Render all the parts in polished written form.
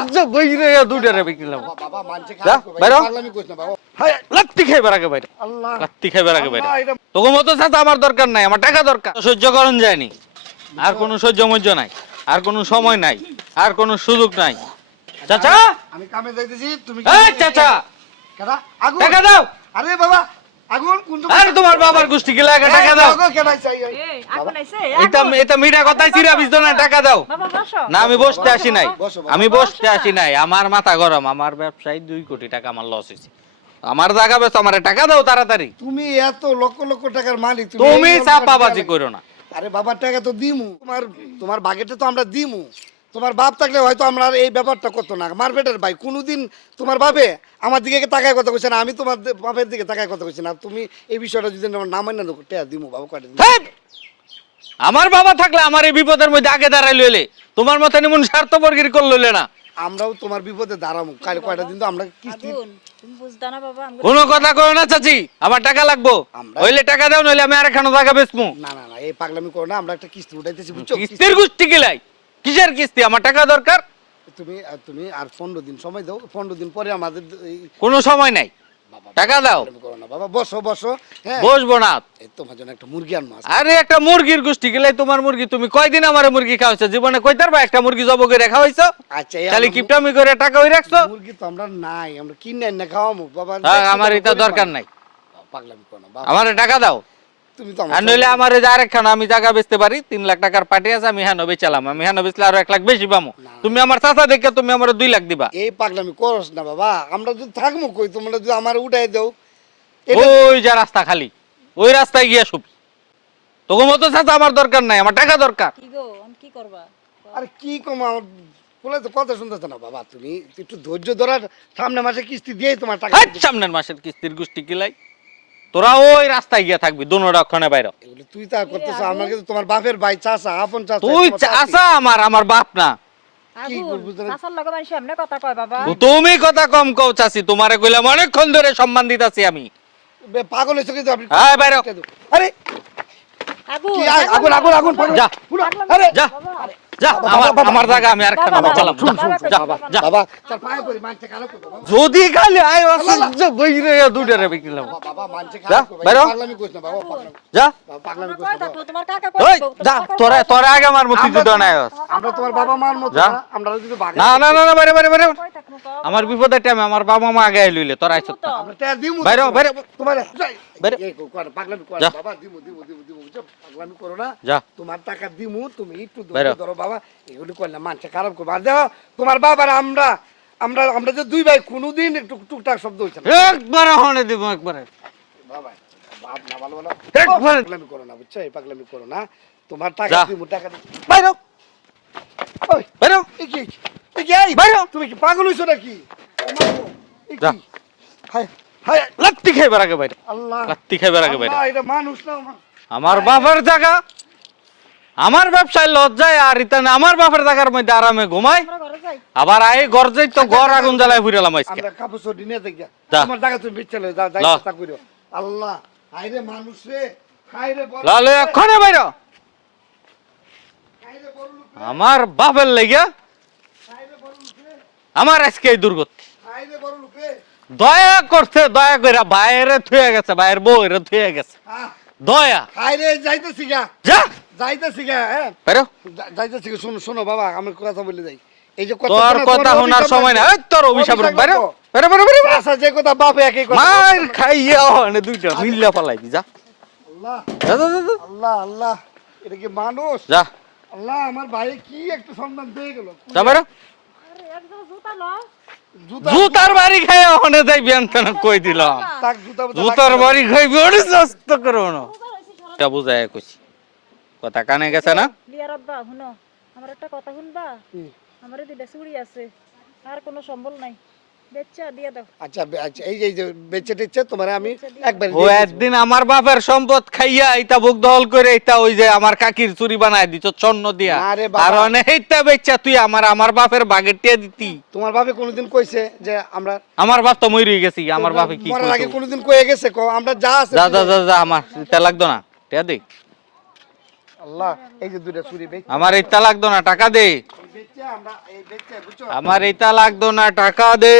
সহ্য কইরে দুইটারে বিকিলাম বাবা মানছে যা বাইরে পাগলামি করিস না বাবা। হায় লাত্তি খাইবার আগে বাইরে আল্লাহ লাত্তি খাইবার আগে বাইরে আল্লাহ, এটা তোকে মতো চাচা আমার দরকার নাই আমার টাকা দরকার সহ্য করন যায়নি আর কোনো সহ্য মহ্য নাই আর কোনো সময় নাই আর কোনো সুযোগ নাই চাচা আমি কামে যাইতেছি তুমি এই চাচা কেডা আগুন টাকা দাও আরে বাবা আগুন কোন আর তোমার বাবার গোষ্ঠী গিলা টাকা দাও কেডা চাই এই আগুন আইছে এটা এটা মিঠা কথাই চিরা বিছ না টাকা দাও বাবা বসো না আমি বসতে আসি নাই বসো, বাবা। আমি বসতে আসি নাই আমার মাথা গরম আমার ব্যবসায় 2 কোটি টাকা আমার লস হইছে আমার জায়গা বেচ আমারে টাকা দাও তাড়াতাড়ি তুমি এত লক্ষ লক্ষ টাকার মালিক তুমি এই চাপাবাজি করো না আরে বাবার টাকা তো দিমু তোমার বাগেটে তো আমরা দিমু তোমার বাপ থাকলে হয়তো আমরা আর এই ব্যাপারটা করতো না মারপেটের ভাই কোনোদিন তোমার বাপে আমার দিকে তাকায় কথা কইছে না আমি তোমার বাপের দিকে তাকায় কথা কইছি না তুমি এই বিষয়টা যদি না মান্য না টাকা দিমু বাবা কয়টা দিমু। ধ্যাৎ! আমার বাবা থাকলে আমার এই বিপদের মধ্যে আগে দাঁড়াই লইলে তোমার মতো এমন স্বার্থপরগির কর লইলে না আমরাও তোমার বিপদে দাঁড়ামু কাল কয়টা দিন তো আমরা কিস্তি আগুন তুমি বুঝদা না বাবা আমগো কোনো কথা কই না চাচি আমার টাকা লাগবো আমরা- হইলে টাকা দাও নইলে আমি আরেকখানো জায়গা বেচমু না না না এই পাগলামি করো না আমরা একটা কিস্তি উঠাইতেছি বুঝছো কিস্তির গোষ্ঠী গিলাই কিসের কিস্তি আমার টাকা দরকার তুমি তুমি আর 15 দিন সময় দাও 15 দিন পরে আমাদের কোনো সময় নাই টাকা দাও পাগলামি করো না বাবা বসো বসো হ্যাঁ বসবো না এই তোমার জন্য একটা মুরগি আনবো আজকে। আরে একটা মুরগির গোষ্ঠী গিলাই তোমার মুরগি তুমি কয়দিন আমার মুরগি খাওয়াইছো জীবনে কইতার বা একটা মুরগি জব করে খাওয়াইছো আচ্ছা এই খালি আমরা কিপটামি করে টাকা ওই রাখছো মুরগি তো আমরা নাই আমরা কিনে না খাওয়ামু বাবা হ্যাঁ, আমার এটা দরকার নাই পাগলামি করো না বাবা আমার টাকা দাও তুমি তো আর আমার নইলে আমার এই যে আরেকখানা আমি জায়গা বেচতে পারি 3 লাখ টাকার পার্টি আছে আমি হ্যাঁ বেচালাম আমি হ্যাঁ বেচলে আরো 1 লাখ বেশি পামু তুমি আমার চাচা দেখে তুমি আমার 2 লাখ দিবা এই পাগলামি করস না বাবা আমরা যদি থাকবো কই তোমরা যদি আমার উঠাই দাও ওই যে রাস্তা খালি ওই রাস্তায় গিয়া শুপ তোকে মতো চাচা আমার দরকার নাই আমার টাকা দরকার কি গো আমি কি করবা আরে কি কম আমার বলে তো কথা শুনতেছ না বাবা তুমি একটু ধৈর্য ধরার সামনে মাসে কিস্তি দিয়েই তোমার টাকা হাট সামনের মাসের কিস্তির গোষ্ঠী কিলাই তোরা ওই রাস্তায় গিয়া থাকবি দোনোটা ক্ষণে বাইরে এগুলো তুই তা করতেছ আমাকে তো তোমার বাপের ভাই চাচা আপন চাচা তুই তোমার চাচি। চাচা আমার বাপ না আগুন করবো তোরা? চাচার লগে মানুষ এমনি কথা কয় বাবা তুমি কথা কম কও চাচি তোমারে কইলাম অনেকক্ষণ ধরে সম্মান দিতাছি আমি পাগল হয়েছে কিন্তু আপনি হ্যাঁ বাইরে আরে আগুন কি আগুন আগুন আগুন পাগল। যা শুনো, আরে যা যা আমার জায়গা আমি আরেকখানা বেচালাম যা যা বাবা তার পায়ে পড়ি মানছে কালো করবে বাবা যদি খালি আয় অসহ্য বইরে দুইটারে বিকিলাম বাবা মানছে যা, কালো করবে বাইরো। পাগলামি করিস না বাবা পাগলামি যা বাবা, পাগলামি কয় করিস না থাকলো বাবা। তোমার কাকা ওই কয় যা তোরা তোরা আগে আমার মুক্তি দিতে নাই আমরা তোমার বাবা মার মতো যা। না, আমরা যদি বাগে না না না না বাইরে বাইরে বাইরে কয় থাকলো কও আমার বিপদের টাইমে আমার বাবা মা আগে লইলে তোরা আইছত না আমরা টাকা দিমু বাইরো, বাইরো। তোমার যাই। বাইরো। এই কর পাগলামি কর যা। বাবা দিমু বুঝছো পাগলামি করো না যা তোমার টাকা দিমু তুমি একটু বাইরো। ধরো বাবা এগুলো করলে মানছে খারাপ করবে আর দেখো তোমার বাবার আমরা আমরা আমরা যে দুই ভাই কোনোদিন একটু টুকটাক শব্দ হইছে না একবার হনে দিব একবারে বাবা বাপ না ভালো ভালো একবার পাগলামি করো না বুঝছো এই পাগলামি করো না তোমার টাকা যা। দিমু টাকা দিমু। বাইরো ওই বাইরো এই কি এই কি এই বাইরো তুমি কি পাগল হইছো নাকি এই যা। কি হায় হায় লাত্তি খাইবার আগে বাইরে আল্লাহ লাত্তি খাইবার আগে বাইরে আল্লাহ, এটা মানুষ না আমার বাপের জায়গা আমার ব্যবসায় লজ্জায় আর ইতান আমার বাপের জায়গার মধ্যে আরামে ঘুমাই আমরা ঘরে যাই আবার আই ঘর যাই তো ঘর আগুন জ্বালায় ফুরালাম আজকে আমরা কাপড় চোপড় নিয়ে যাই যা। আমার জায়গা তুমি বিচ্ছালে যা যাই লা। তা কইরো আল্লাহ হায়রে মানুষ রে হায়রে বড় লালে এক্ষণে বাইরে হায়রে বড় লোক আমার বাপের লেগে হায়রে বড় লোক রে আমার আজকে এই দুর্গতি হায়রে বড় লোক রে দয়া করছে দয়া করে বাইরে থুয়ে গেছে বাইরের বউরে থুয়ে গেছে দয়া হায়রে যাইতেছি গা যা যাইতেছি গা হ্যাঁ বাইরে যাইতেছি গা শোনো শোনো বাবা আমি কথা বলে যাই এই যে তোর কথা শোনার সময় না এই তোর অভিশাপ রূপ বাইরে বাইরে বাইরে বাইরে আচ্ছা যে কথা বাপে একই কথা মার খাইয়া হনে দুইটা মিল্লা পালাইবি যা আল্লাহ যা যা, যা, যা। আল্লাহ আল্লাহ এটা কি মানুষ যা আল্লাহ আমার ভাই কি একটা সম্মান দিয়ে গেল যা বাইরে আরে একদম জুতা লও জুতা জুতার বাড়ি খাইয়া হনে যাই বিয়ান্তন কই দিলাম তাক জুতা জুতার বাড়ি খাইবি ওরে সস্ত করো না এটা বুঝায় কইছি কথা কানে গেছে না বিয়ার আব্বা শুনো আমার একটা কথা শুনবা আমারে দিলে চুড়ি আছে আর কোনো সম্বল নাই বেচ্চা দিয়ে দাও আচ্ছা আচ্ছা এই যে বেচে টেচে তোমার আমি একবার ও একদিন আমার বাপের সম্পদ খাইয়া এটা বুক দখল করে এটা ওই যে আমার কাকির চুরি বানায় দিত স্বর্ণ দিয়া আরে বাবা। আর অনেকটা বেচা তুই আমার বাপের বাগের টিয়া দিতি তোমার বাপে কোনোদিন কইছে যে আমরা আমার বাপ তো মরি গেছি আমার বাপে কি মরার আগে কইতো? কোনোদিন কয়ে গেছে আমরা যা আছে যা যা যা যা আমার তে লাগতো না টিয়া দে আল্লাহ এই যে দুইটা চুরি আমার এই তালাক দো না, টাকা দে। বেচে আমরা এই বেচে বুঝছো আমার এই তালাক দো না, টাকা দে।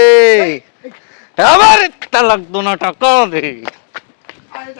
আমার এই তালাক দো না, টাকা দে। আরে